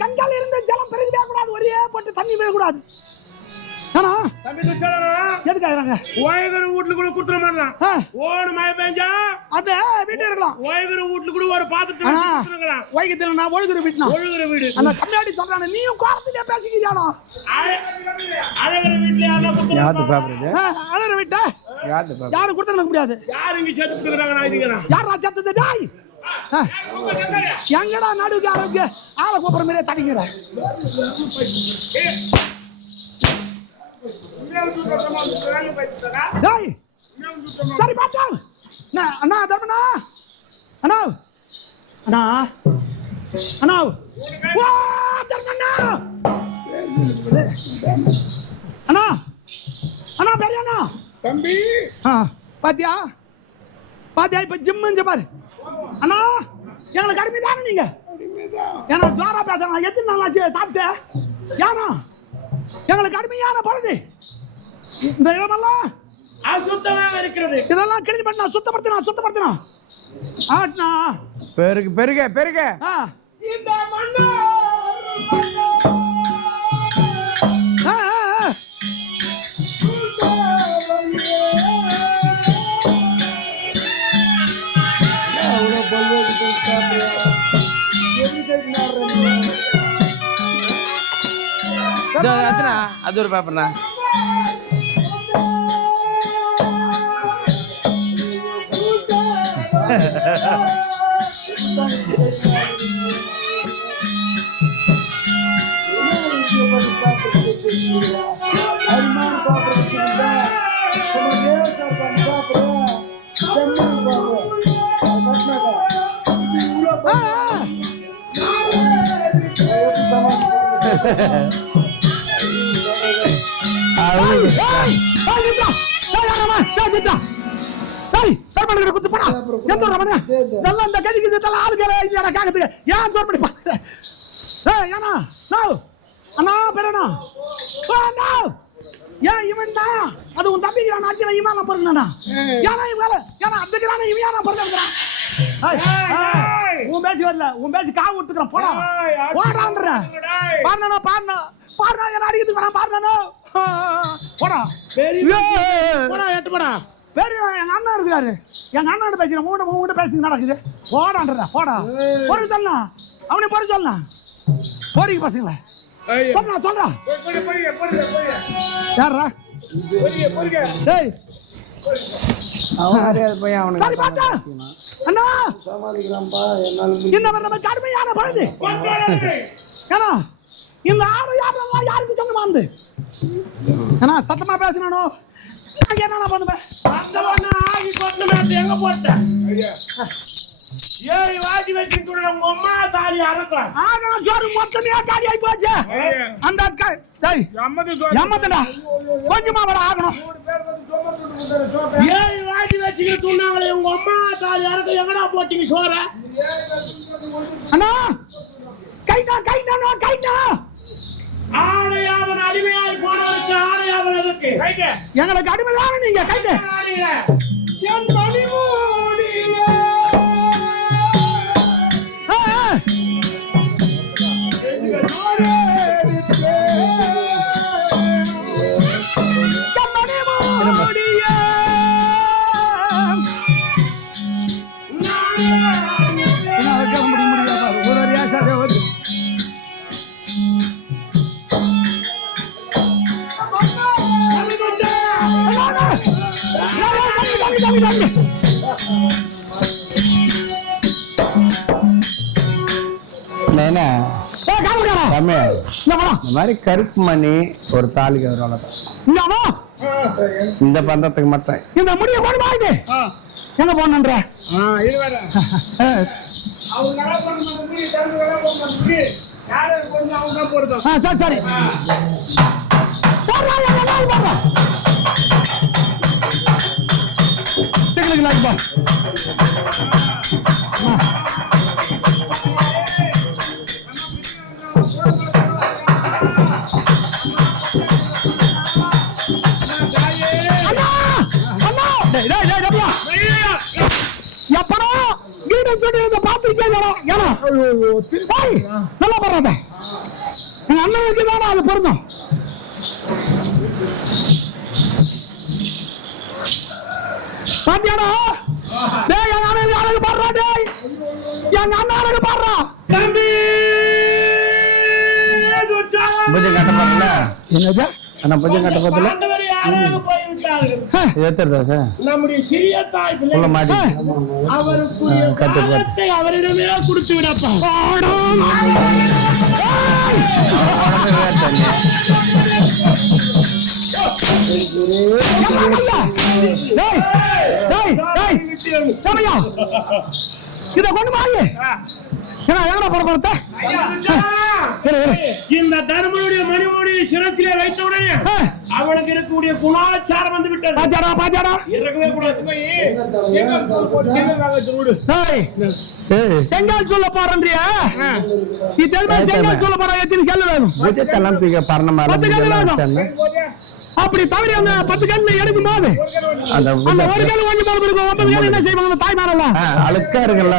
கண்கால இருந்து ஜலம் பெருகிடா கூடாது, ஒரே போட்டு தண்ணி விழக்கூடாது. வீட்டுல கூட குடுத்துறோம். ஓடு மழை பெஞ்சா அது வீட்டு இருக்கலாம். வீட்டுல கூட ஒரு பாத்திரத்துல நான் ஒழுகுற வீட்டுனா ஒழுகுற வீடு. அந்த கம்மியாடி சொல்றானே, நீயும் கோரத்திலே பேசிக்கிறியானோ? அழகுற வீட்டுல அழகுற வீட்டா யாரு கொடுத்துட முடியாது. யாரு இங்க சேர்த்து கொடுக்குறாங்க? யாரா சேர்த்தது? டாய் எங்கடா நடுவுக்கு ஆரம்பிக்க ஆளை கூப்பிடுற மாதிரியே தடிக்கிற. சரி பார்த்தா அண்ணா தர்மண்ணா அண்ணா அண்ணா அண்ணா தர்மண்ணா அண்ணா அண்ணா பெரியண்ணா தம்பி பாத்தியா பாத்தியா இப்ப ஜிம்மு பாரு அண்ணா. எங்களுக்கு அடிமை தானே நீங்க? ஏன்னா ஜோரா பேசுறா எத்தனை நாளாச்சு சாப்பிட்டு? ஏன்னா எங்களுக்கு அடிமையான பொழுது இந்த இடமெல்லாம் சுத்தமாக இருக்கிறது. இதெல்லாம் கிளீன் பண்ணா சுத்தப்படுத்தினா ஆட்னா பெருகு பெருக பெருக இந்த மண்ணு அது ஒரு பேப்பர்னா அது உன் தம்பிக்கிறான் இவன் பிறந்தானா? உன் பேசி வரல, உன் பேசி காவு விட்டுக்கிறான். போடா போடான்ற பாருனா பாருனா பாருனா என்ன அடிக்கிறதுக்கு வரா பாருனா போடா போடா எட்டு போடா. பெரிய எங்க அண்ணா இருக்கிறாரு, எங்க அண்ணாண்ட பேசுறேன். உங்ககிட்ட பேசுறது நடக்குது. போடான்றா போடா பொறி சொல்லலாம், அவனே பொறி சொல்லலாம். போறீங்க பசங்களா சொல்றா சொல்றா யாரா டேய் சரி பார்த்தா அண்ணா சமாளிக்கலாம்பா. என்னால நம்ம கடுமையான பழுது ஏன்னா இந்த ஆடு யாரெல்லாம் யாருக்கு சொந்தமா இருந்து ஏன்னா சத்தமா பேசினானோ என்ன பண்ணுவேன்? எங்க போட்டேன் ஏய் வாடி வெட்டி குடுற அம்மா தாலி அரக்க ஆகன ஜோறு மொத்தமே தாலி ஆயி போச்சு. அந்த அக்கா டேய் யம்மதடா கொஞ்சமா வர ஆகணும். ஏய் வாடி வெட்டி துண்ணாங்களே உங்க அம்மா தாலி அரக்க எங்கடா போட்டீங்க சோற? அண்ணா கைடா ஆளையாவன் அடிமையாய் போனவருக்கு ஆளையாவன் எதுக்கு? கைங்க எங்களுக்கு அடிமைதானே நீங்க கைங்க என் மணிமூடியே கருப்பு மணி ஒரு தாலிக்கு இந்த பந்தத்துக்கு மட்டும் இந்த முடிய கொண்டு வாங்கிட்டு எங்க போனன்ற இது வேற அவங்க நல்லா பண்ண முடியும் தந்து வேலை பண்ண முடியும் யாரு கொஞ்சம் அவங்க தான் போறது சரி சரி போறா சிக்கலுக்கு லாய்ப்பா எப்படா கீட சொல்லி பாத்திருக்கேன் நல்லா பண்றாத எங்க அண்ணனுக்கு தானே அது பொருந்தும் பாத்தியாடா டேய் எங்க அண்ணனுக்கு அழகு பாடுறா டேய் எங்க அண்ணன் அழகு பாடுறா தம்பி பூஜை கட்ட போறல என்னது அண்ணா பூஜை கட்ட போறல ஆண்டவர் யாராக போய் விட்டார்கள் ஏத்துறதா சார் நம்முடைய சிறிய தாய் பிள்ளை உள்ள மாட்டி அவருக்குரிய கட்டு கட்டு காலத்தை அவரிடமே கொடுத்து விடப்பா இத கொண்டு வாங்க எங்கடா போறத இந்த தர்மனுடைய மணிமுடியை சிரசிலே வைத்த உடனே அவனுக்கு இருக்கக்கூடிய குணாச்சாரம் வந்து விட்டது. பாஜாடா பாஜாடா இறக்கவே கூடாது செங்கல் சொல்ல போறேன்றியா நீ தெரியுமா செங்கல் சொல்ல போற எத்தனை கல்லு வேணும் பூஜை தலம் தூக்க பரணமால 10 கல்லு வேணும் அப்படி தவறி அந்த 10 கல்லு எடுக்கும் போது அந்த ஒரு கல்லு வாங்கி போறது 9 கல்லு என்ன செய்வாங்க தாய்மாரெல்லாம் அழுக்கா இருக்குல்ல